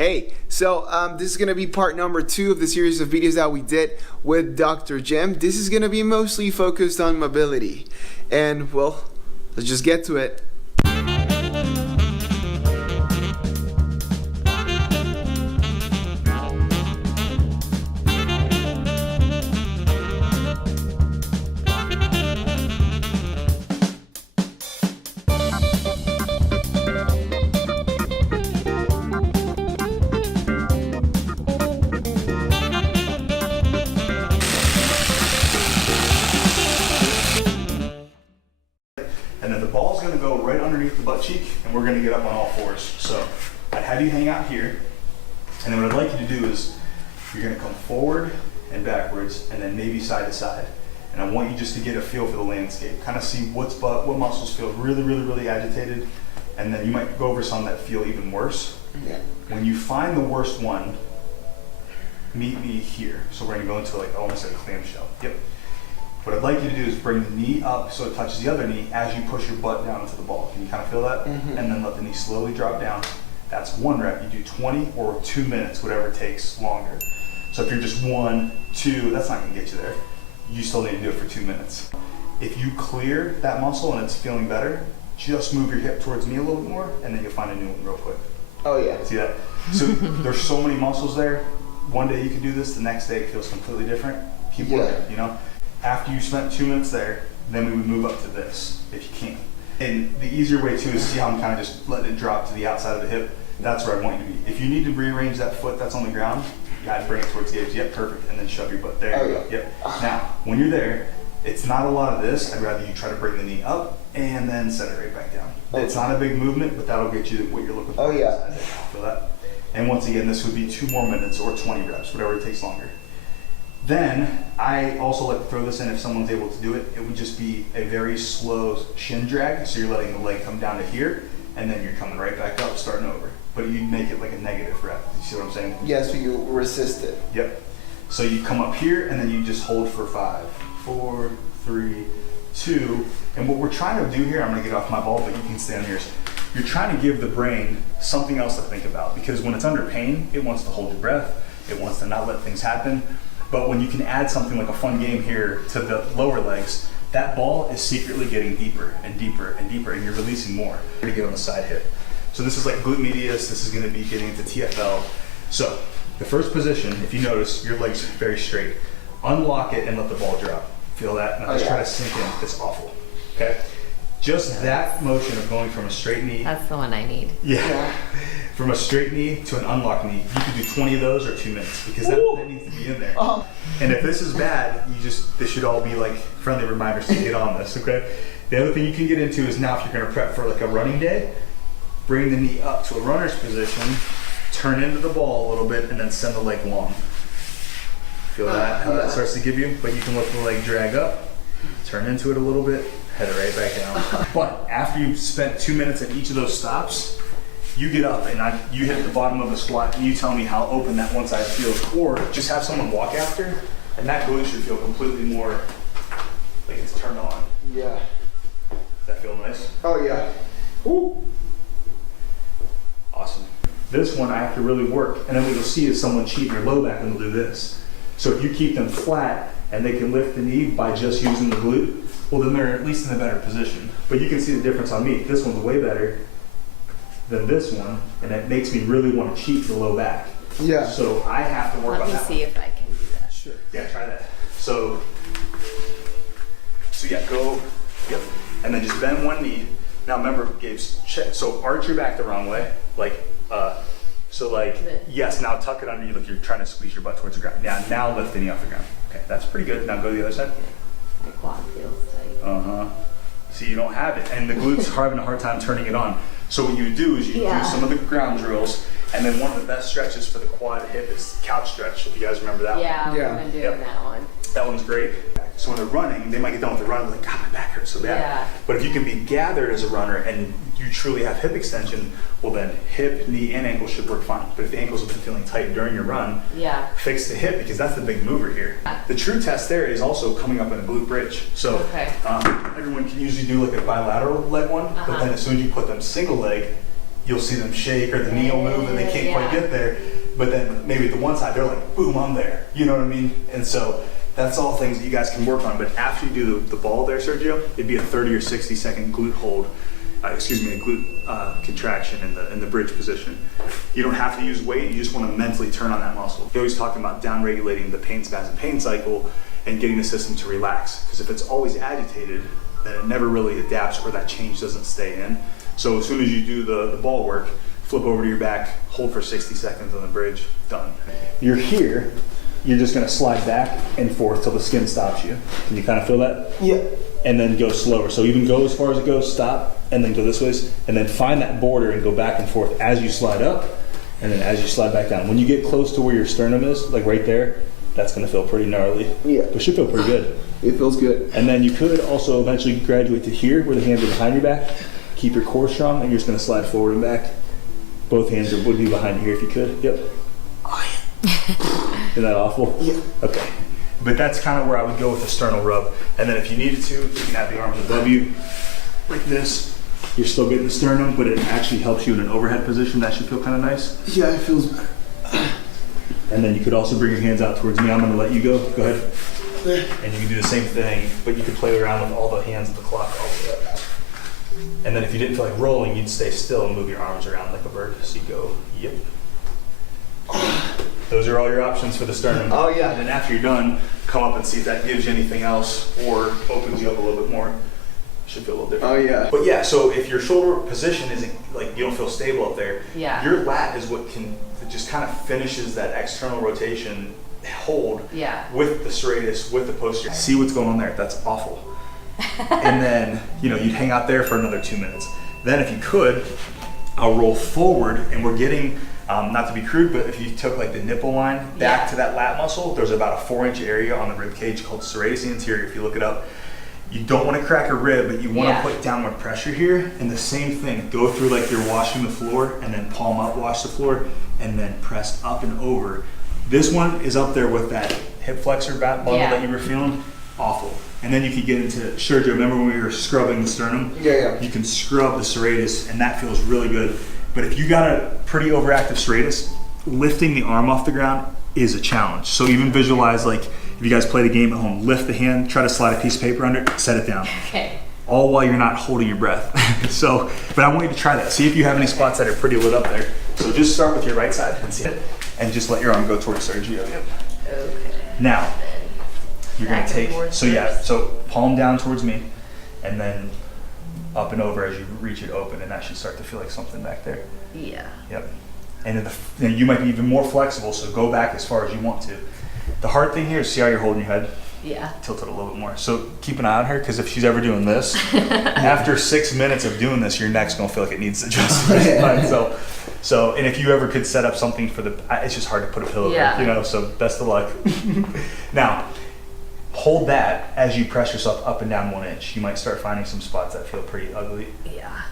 Hey, so this is going to be part number 2 of the series of videos that we did with Dr. Jim. This is going to be mostly focused on mobility. And, well, let's just get to it. And then the ball's going to go right underneath the butt cheek, and we're going to get up on all fours. So I'd have you hang out here, and then what I'd like you to do is you're going to come forward and backwards, and then maybe side to side. And I want you just to get a feel for the landscape, kind of see what muscles feel really agitated, and then you might go over some that feel even worse. Yeah. When you find the worst one, meet me here. So we're going to go into like almost like a clamshell. Yep. What I'd like you to do is bring the knee up so it touches the other knee as you push your butt down into the ball. Can you kind of feel that? Mm-hmm. And then let the knee slowly drop down. That's 1 rep. You do 20 or 2 minutes, whatever it takes longer. So if you're just 1, 2, that's not going to get you there. You still need to do it for 2 minutes. If you clear that muscle and it's feeling better, just move your hip towards me a little bit more, and then you'll find a new one real quick. Oh, yeah. See that? So there's so many muscles there. One day you can do this, the next day it feels completely different. Keep working, you know? After you spent 2 minutes there, then we would move up to this, if you can. And the easier way too is see how I'm kind of just letting it drop to the outside of the hip. That's where I want you to be. If you need to rearrange that foot that's on the ground, I'd bring it towards the edge. Yep, perfect. And then shove your butt there. Oh, You go. Yep. Now, when you're there, it's not a lot of this. I'd rather you try to bring the knee up and then set it right back down. It's not a big movement, but that'll get you what you're looking for. Oh, yeah. Feel that? And once again, this would be 2 more minutes or 20 reps, whatever it takes longer. Then, I also like to throw this in if someone's able to do it. It would just be a very slow shin drag. So you're letting the leg come down to here, and then you're coming right back up, starting over. But you make it like a negative rep. You see what I'm saying? Yeah, so you resist it. Yep. So you come up here, and then you just hold for 5, 4, 3, 2. And what we're trying to do here, I'm gonna get off my ball, but you can stay on yours. You're trying to give the brain something else to think about, because when it's under pain, it wants to hold your breath. It wants to not let things happen. But when you can add something like a fun game here to the lower legs, that ball is secretly getting deeper and deeper and deeper, and you're releasing more. You're gonna get on the side hip. So this is like glute medius, this is gonna be getting into TFL. So the first position, if you notice, your legs are very straight. Unlock it and let the ball drop. Feel that? Now just try to sink in. It's awful, okay? Just that motion of going from a straight knee. That's the one I need. Yeah. From a straight knee to an unlocked knee. You could do 20 of those or 2 minutes, because that needs to be in there. And if this is bad, this should all be like friendly reminders to get on this, okay? The other thing you can get into is now if you're gonna prep for like a running day, bring the knee up to a runner's position, turn into the ball a little bit, and then send the leg long. Feel that, how that starts to give you? But you can let the leg drag up, turn into it a little bit, head it right back down. But after you've spent 2 minutes at each of those stops, you get up and you hit the bottom of the squat and you tell me how open that one side feels, or just have someone walk after, and that glute should feel completely more like it's turned on. Yeah. Does that feel nice? Oh, yeah. Ooh. Awesome. This one I have to really work, and then what you'll see is someone cheat their low back and they'll do this. So if you keep them flat and they can lift the knee by just using the glute, well then they're at least in a better position. But you can see the difference on me. This one's way better than this one, and it makes me really want to cheat the low back. Yeah. So I have to work on that. Let me see if I can do that. Sure. Yeah, try that. So yeah, go, yep. And then just bend one knee. Now remember, Gabe's check. So arch your back the wrong way, yes, now tuck it under you like you're trying to squeeze your butt towards the ground. Yeah, now lift the knee off the ground. Okay, that's pretty good. Now go to the other side. My quad feels tight. Uh-huh. See, you don't have it, and the glute's having a hard time turning it on. So what you would do is you do some of the ground drills, and then one of the best stretches for the quad hip is couch stretch, if you guys remember that one. Yeah, we've been doing that one. That one's great. So when they're running, they might get done with the run, like, God, my back hurts so bad. Yeah. But if you can be gathered as a runner and you truly have hip extension, well then hip, knee, and ankle should work fine. But if the ankles have been feeling tight during your run, fix the hip, because that's the big mover here. The true test there is also coming up in a glute bridge. So everyone can usually do like a bilateral leg one, but then as soon as you put them single leg, you'll see them shake or the knee will move and they can't quite get there. But then maybe at the one side, they're like, boom, I'm there. You know what I mean? And so that's all things that you guys can work on. But after you do the ball there, Sergio, it'd be a 30 or 60 second glute hold. A glute contraction in the bridge position. You don't have to use weight, you just want to mentally turn on that muscle. You're always talking about down regulating the pain spasm pain cycle and getting the system to relax. Because if it's always agitated, then it never really adapts or that change doesn't stay in. So as soon as you do the ball work, flip over to your back, hold for 60 seconds on the bridge, done. You're here, you're just gonna slide back and forth till the skin stops you. Can you kind of feel that? Yeah. And then go slower. So even go as far as it goes, stop, and then go this way, and then find that border and go back and forth as you slide up, and then as you slide back down. When you get close to where your sternum is, like right there, that's gonna feel pretty gnarly. Yeah. But it should feel pretty good. It feels good. And then you could also eventually graduate to here, where the hands are behind your back. Keep your core strong, and you're just gonna slide forward and back. Both hands would be behind you here if you could. Yep. Isn't that awful? Yeah. Okay. But that's kind of where I would go with the sternal rub. And then if you needed to, you can have the arms above you like this. You're still getting the sternum, but it actually helps you in an overhead position. That should feel kind of nice. Yeah, it feels better. And then you could also bring your hands out towards me. I'm going to let you go. Go ahead. And you can do the same thing, but you can play around with all the hands of the clock all the way up. And then if you didn't feel like rolling, you'd stay still and move your arms around like a bird. So you go, yep. Those are all your options for the sternum. Oh yeah. And then after you're done, come up and see if that gives you anything else or opens you up a little bit more. Should feel a little different. Oh yeah. But yeah, so if your shoulder position isn't, like, you don't feel stable up there, Yeah. your lat is what just kind of finishes that external rotation hold with the serratus, with the posterior. See what's going on there. That's awful. And then, you'd hang out there for another 2 minutes. Then if you could, I'll roll forward, and we're getting, not to be crude, but if you took like the nipple line back to that lat muscle, there's about a 4-inch area on the rib cage called serratus anterior. If you look it up, you don't want to crack a rib, but you want to put downward pressure here. And the same thing, go through like you're washing the floor, and then palm up, wash the floor, and then press up and over. This one is up there with that hip flexor bundle that you were feeling. Awful. And then you can get into Sergio. Remember when we were scrubbing the sternum? Yeah. You can scrub the serratus, and that feels really good. But if you got a pretty overactive serratus, lifting the arm off the ground is a challenge. So even visualize, like, if you guys play the game at home, lift the hand, try to slide a piece of paper under it, set it down. Okay. All while you're not holding your breath. But I want you to try that. See if you have any spots that are pretty lit up there. So just start with your right side and see it, and just let your arm go towards Sergio. Yep. Okay. Now, you're gonna take, so palm down towards me, and then up and over as you reach it open, and that should start to feel like something back there. Yeah. Yep. And then you might be even more flexible, so go back as far as you want to. The hard thing here is see how you're holding your head? Yeah. Tilt it a little bit more. So keep an eye on her, because if she's ever doing this, after 6 minutes of doing this, your neck's gonna feel like it needs adjustment. So, and if you ever could set up something for it's just hard to put a pillow there, so best of luck. Now, hold that as you press yourself up and down 1 inch. You might start finding some spots that feel pretty ugly. Yeah.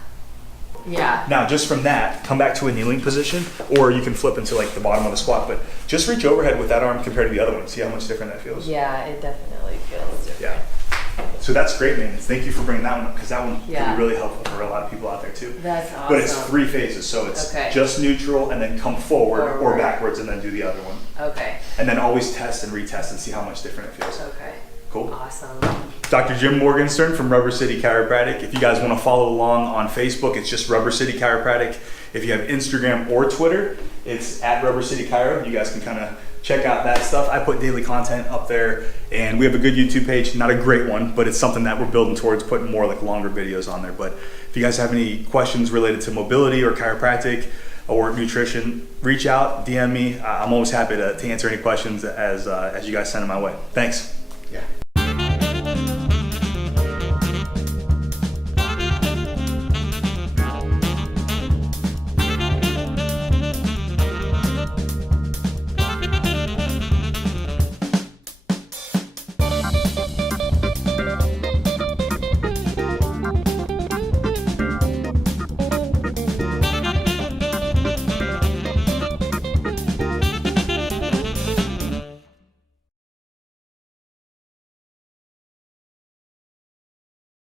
Yeah. Now, just from that, come back to a kneeling position, or you can flip into like the bottom of the squat, but just reach overhead with that arm compared to the other one. See how much different that feels? Yeah, it definitely feels different. Yeah. So that's great, man. Thank you for bringing that one up, because that one can be really helpful for a lot of people out there too. That's awesome. But it's 3 phases, so it's just neutral, and then come forward or backwards, and then do the other one. Okay. And then always test and retest and see how much different it feels. Okay. Cool. Awesome. Dr. Jim Morgenstern from Rubber City Chiropractic. If you guys want to follow along on Facebook, it's just Rubber City Chiropractic. If you have Instagram or Twitter, it's at Rubber City Chiro. You guys can kind of check out that stuff. I put daily content up there, and we have a good YouTube page. Not a great one, but it's something that we're building towards putting more like longer videos on there. But if you guys have any questions related to mobility or chiropractic or nutrition, reach out, DM me. I'm always happy to answer any questions as you guys send them my way. Thanks.